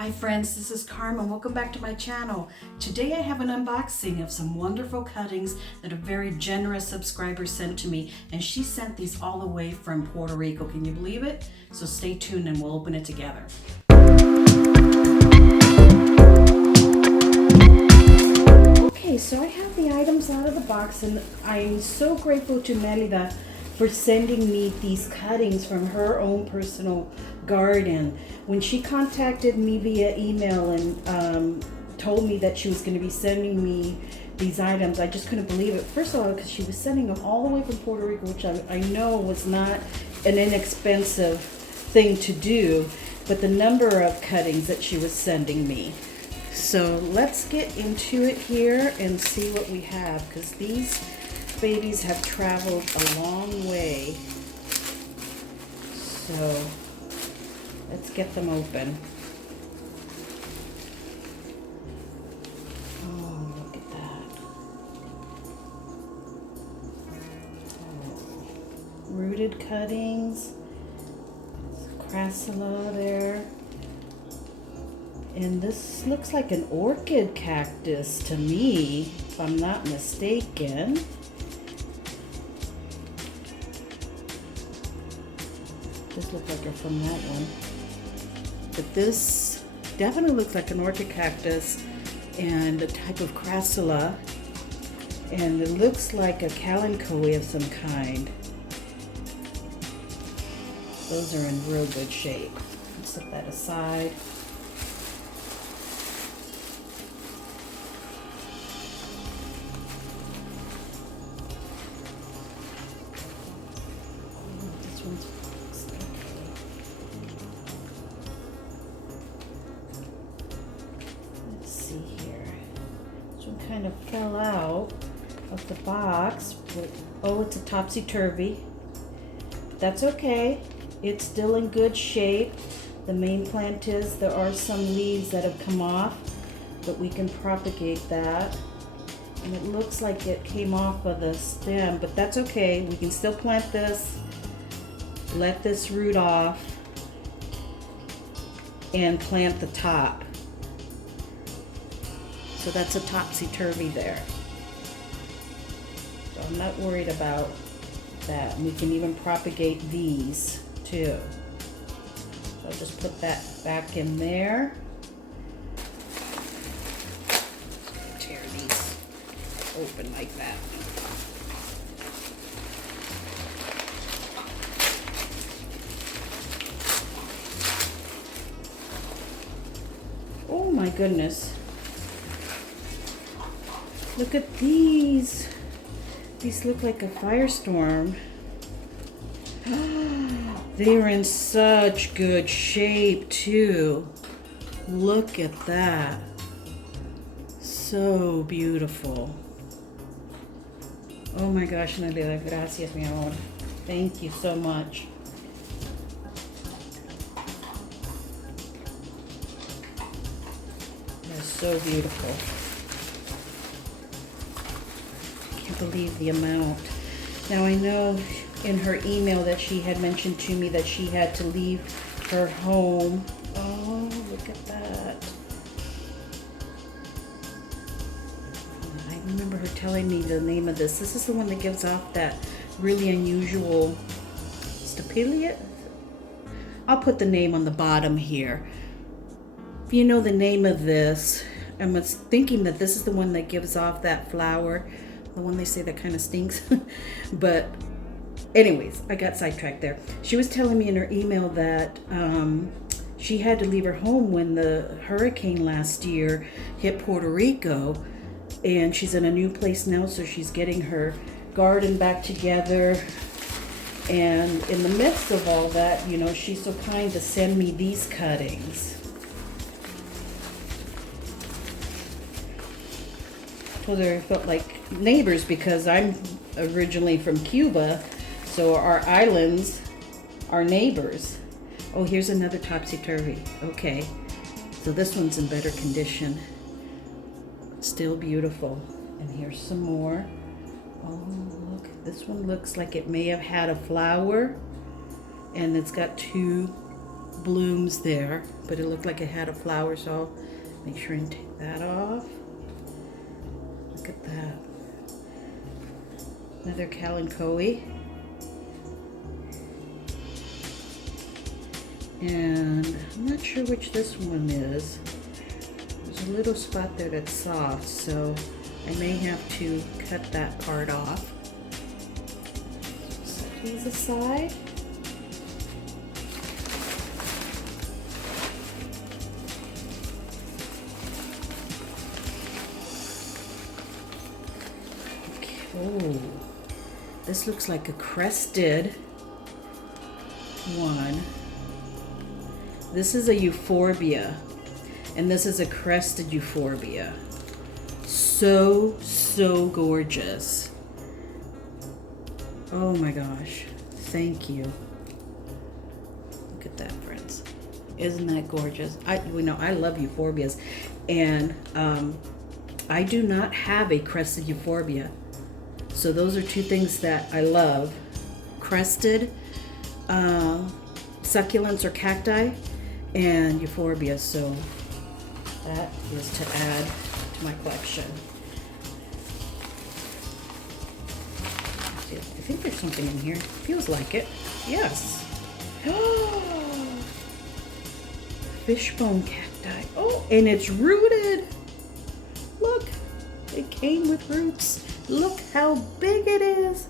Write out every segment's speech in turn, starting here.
Hi friends, this is Carmen. Welcome back to my channel. Today I have an unboxing of some wonderful cuttings that a very generous subscriber sent to me, and she sent these all the way from Puerto Rico. Can you believe it? So stay tuned and we'll open it together. Okay, so I have the items out of the box, and I'm so grateful to Melida for sending me these cuttings from her own personal garden. When she contacted me via email and told me that she was going to be sending me these items, I just couldn't believe it. First of all, because she was sending them all the way from Puerto Rico, which I know was not an inexpensive thing to do, but the number of cuttings that she was sending me. So let's get into it here and see what we have, because these babies have traveled a long way. So let's get them open. Oh, look at that. Oh, rooted cuttings. Crassula there. And this looks like an orchid cactus to me, if I'm not mistaken. This looks like they're from that one. But this definitely looks like an orchid cactus and a type of crassula. And it looks like a Kalanchoe of some kind. Those are in real good shape. Let's set that aside. Kind of fell out of the box. Oh, it's a topsy-turvy. That's okay. It's still in good shape. The main plant is, there are some leaves that have come off, but we can propagate that. And it looks like it came off of the stem, but that's okay. We can still plant this, let this root off, and plant the top. So that's a topsy-turvy there. So I'm not worried about that. We can even propagate these too. So I'll just put that back in there. Tear these open like that. Oh my goodness. Look at these. These look like a firestorm. They are in such good shape too. Look at that. So beautiful. Oh my gosh, Nadia, gracias, mi amor. Thank you so much. They're so beautiful. Believe the amount. Now I know in her email that she had mentioned to me that she had to leave her home. Oh, look at that. I remember her telling me the name of this. This is the one that gives off that really unusual stipilia. I'll put the name on the bottom here. If you know the name of this, I was thinking that this is the one that gives off that flower. The one they say that kind of stinks. But anyways, I got sidetracked there. She was telling me in her email that she had to leave her home when the hurricane last year hit Puerto Rico, and she's in a new place now, so she's getting her garden back together. And in the midst of all that, you know, she's so kind to send me these cuttings. Told her I felt like neighbors because I'm originally from Cuba, so our islands are neighbors. Oh, here's another topsy-turvy. Okay, so this one's in better condition. Still beautiful. And here's some more. Oh, look, this one looks like it may have had a flower, and it's got two blooms there, but it looked like it had a flower, so I'll make sure and take that off. Look at that. Another Kalanchoe. And I'm not sure which this one is. There's a little spot there that's soft, so I may have to cut that part off. Set these aside. Oh, this looks like a crested one. This is a euphorbia, and this is a crested euphorbia. So gorgeous. Oh my gosh, thank you. Look at that, friends. Isn't that gorgeous? I love euphorbias, and I do not have a crested euphorbia. So those are two things that I love. Crested succulents or cacti, and euphorbia. So that is to add to my collection. I think there's something in here. Feels like it. Yes. Fishbone cacti. Oh, and it's rooted. Look, it came with roots. Look how big it is.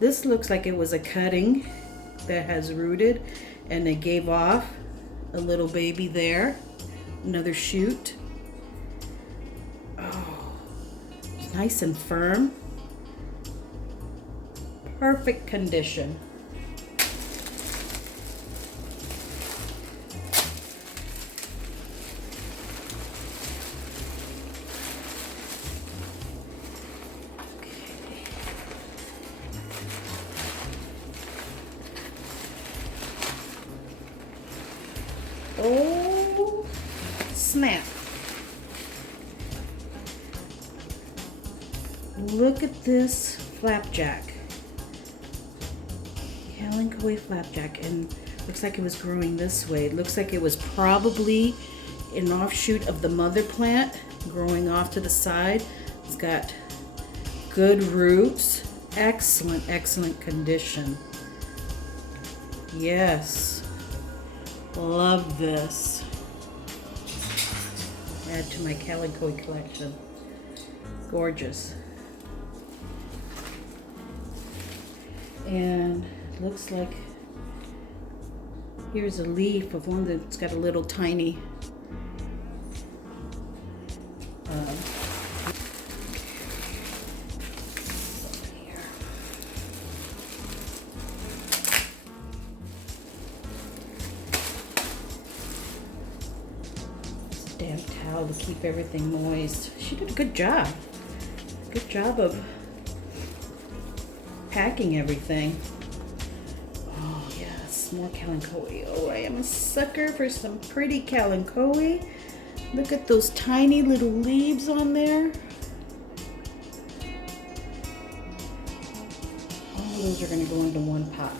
This looks like it was a cutting that has rooted, and they gave off a little baby there. Another shoot. Oh, it's nice and firm. Perfect condition. Oh, snap. Look at this flapjack. Kalanchoe flapjack, and looks like it was growing this way. It looks like it was probably an offshoot of the mother plant growing off to the side. It's got good roots. Excellent, excellent condition. Yes. Love this. Add to my Kalanchoe collection. Gorgeous. And looks like here's a leaf of one that's got a little tiny here. Damn towel to keep everything moist. She did a good job. Good job of packing everything. Oh yes, more Kalanchoe. Oh, I am a sucker for some pretty Kalanchoe. Look at those tiny little leaves on there. All those are going to go into one pot.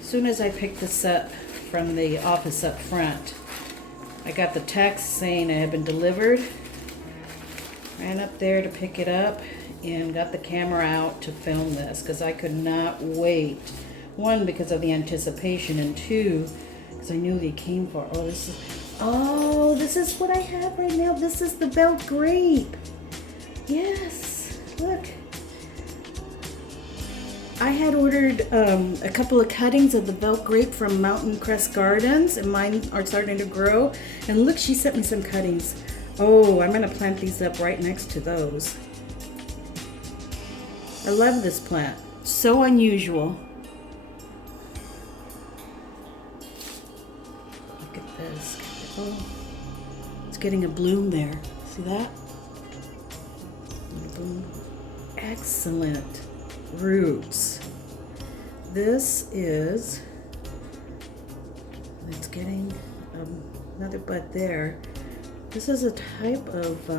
As soon as I picked this up from the office up front, I got the text saying it had been delivered. Ran up there to pick it up and got the camera out to film this because I could not wait. One, because of the anticipation, and two, because I knew they came for. Oh, this is what I have right now. This is the belt grape. Yes, look. I had ordered a couple of cuttings of the belt grape from Mountain Crest Gardens, and mine are starting to grow. And look, she sent me some cuttings. Oh, I'm going to plant these up right next to those. I love this plant. So unusual. Look at this. Oh, it's getting a bloom there. See that? Bloom. Excellent roots. It's getting another bud there. This is a type of,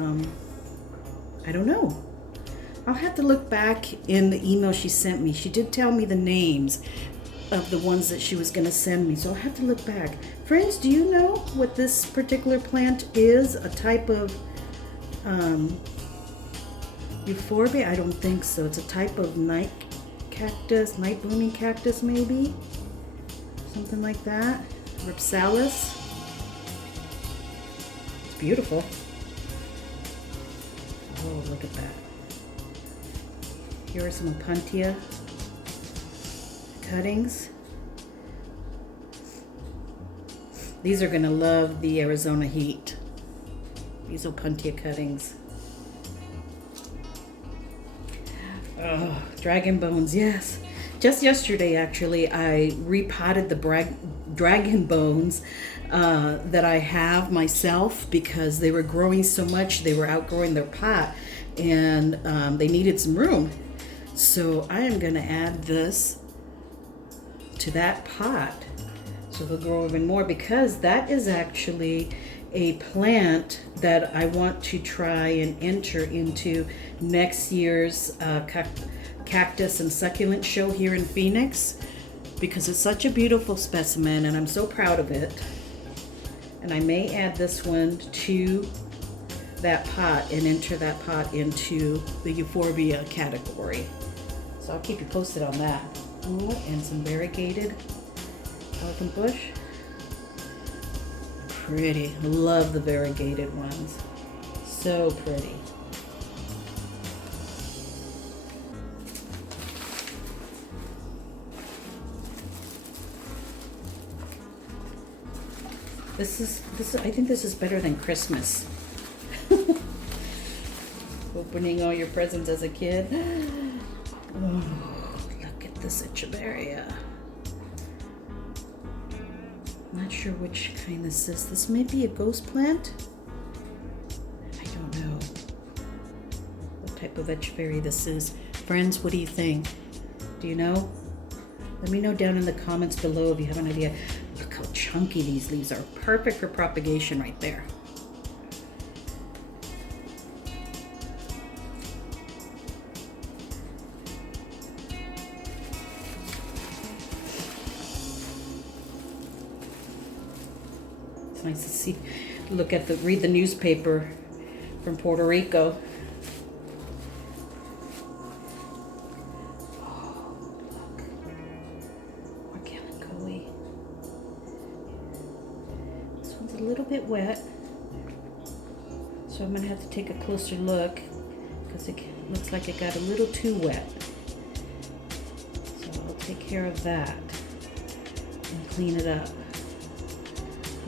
I don't know. I'll have to look back in the email she sent me. She did tell me the names of the ones that she was going to send me, so I'll have to look back. Friends, do you know what this particular plant is? A type of Euphorbia? I don't think so. It's a type of night cactus, night blooming cactus maybe? Something like that. Rhipsalis. It's beautiful. Oh, look at that. Here are some Opuntia cuttings. These are going to love the Arizona heat. These Opuntia cuttings. Oh, dragon bones, yes. Just yesterday, actually, I repotted the dragon bones that I have myself because they were growing so much. They were outgrowing their pot and they needed some room. So I am going to add this to that pot so they'll grow even more, because that is actually a plant that I want to try and enter into next year's cactus and succulent show here in Phoenix, because it's such a beautiful specimen and I'm so proud of it. And I may add this one to that pot and enter that pot into the Euphorbia category. So I'll keep you posted on that. Ooh, and some variegated elephant bush. Pretty. Love the variegated ones. So pretty. This I think this is better than Christmas. Opening all your presents as a kid. Oh, look at this Echeveria. Not sure which kind this is. This may be a ghost plant. I don't know what type of Echeveria this is. Friends, what do you think? Do you know? Let me know down in the comments below if you have an idea. Look how chunky these leaves are. Perfect for propagation right there. It's nice to see, read the newspaper from Puerto Rico. Oh, look. More Kalanchoe. This one's a little bit wet, so I'm gonna have to take a closer look because it looks like it got a little too wet. So I'll take care of that and clean it up.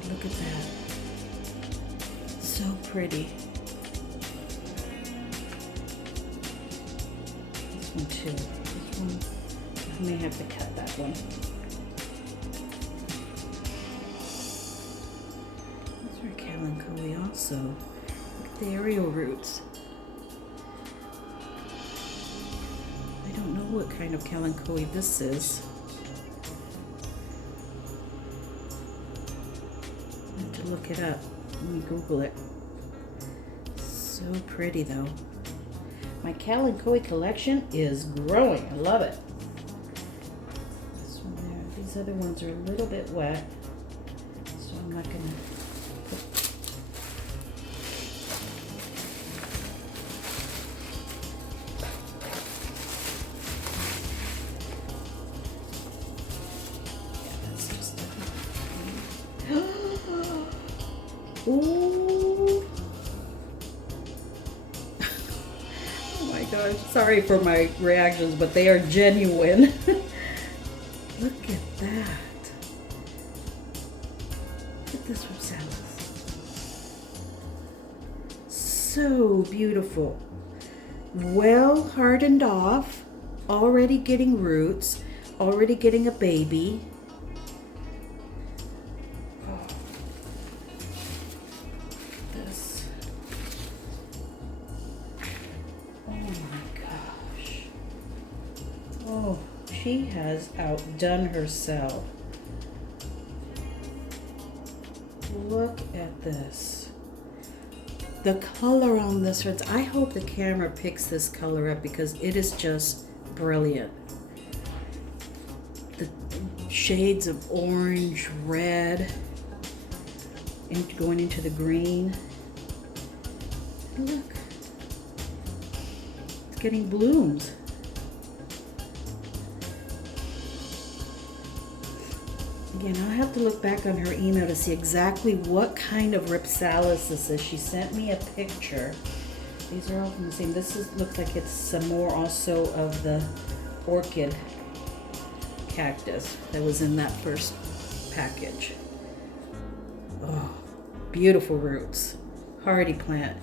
Look at that. So pretty. This one too. This one, I may have to cut that one. These are Kalanchoe also. Look at the aerial roots. I don't know what kind of Kalanchoe this is. Look it up. Let me Google it. So pretty though. My Kalanchoe collection is growing. I love it. This one there. These other ones are a little bit wet, so I'm not gonna put. Yeah, that's just ooh. Oh my gosh, sorry for my reactions, but they are genuine. Look at that. Look at this Rhipsalis. So beautiful. Well hardened off, already getting roots, already getting a baby. Oh, she has outdone herself. Look at this. The color on this, friends, I hope the camera picks this color up because it is just brilliant. The shades of orange, red, and going into the green. And look, it's getting blooms. Again, I'll have to look back on her email to see exactly what kind of Rhipsalis this is. She sent me a picture. These are all from the same. Looks like it's some more also of the Orchid Cactus that was in that first package. Oh, beautiful roots. Hardy plant.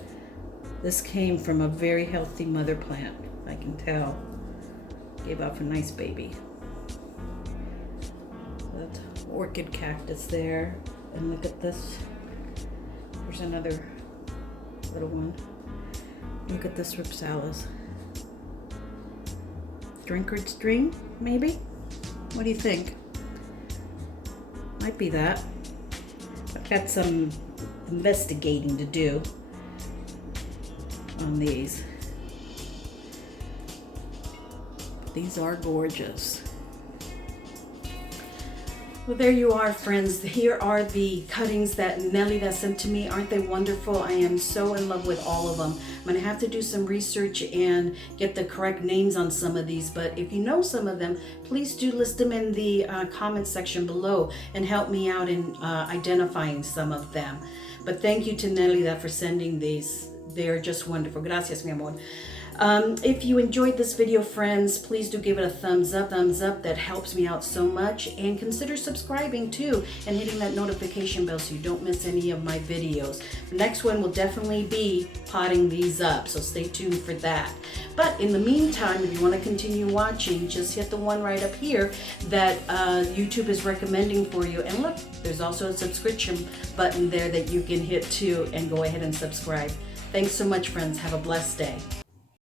This came from a very healthy mother plant, I can tell. Gave off a nice baby. That Orchid Cactus there. And look at this. There's another little one. Look at this Rhipsalis. Drunkard string, maybe? What do you think? Might be that. I've got some investigating to do on these. These are gorgeous. Well, there you are, friends. Here are the cuttings that Nelly sent to me. Aren't they wonderful? I am so in love with all of them. I'm going to have to do some research and get the correct names on some of these, but if you know some of them, please do list them in the comment section below and help me out in identifying some of them. But thank you to Nelly for sending these. They're just wonderful. Gracias, mi amor. If you enjoyed this video, friends, please do give it a thumbs up. That helps me out so much. And consider subscribing too and hitting that notification bell so you don't miss any of my videos. The next one will definitely be potting these up, so stay tuned for that. But in the meantime, if you want to continue watching, just hit the one right up here that YouTube is recommending for you. And look, there's also a subscription button there that you can hit too and go ahead and subscribe. Thanks so much, friends. Have a blessed day.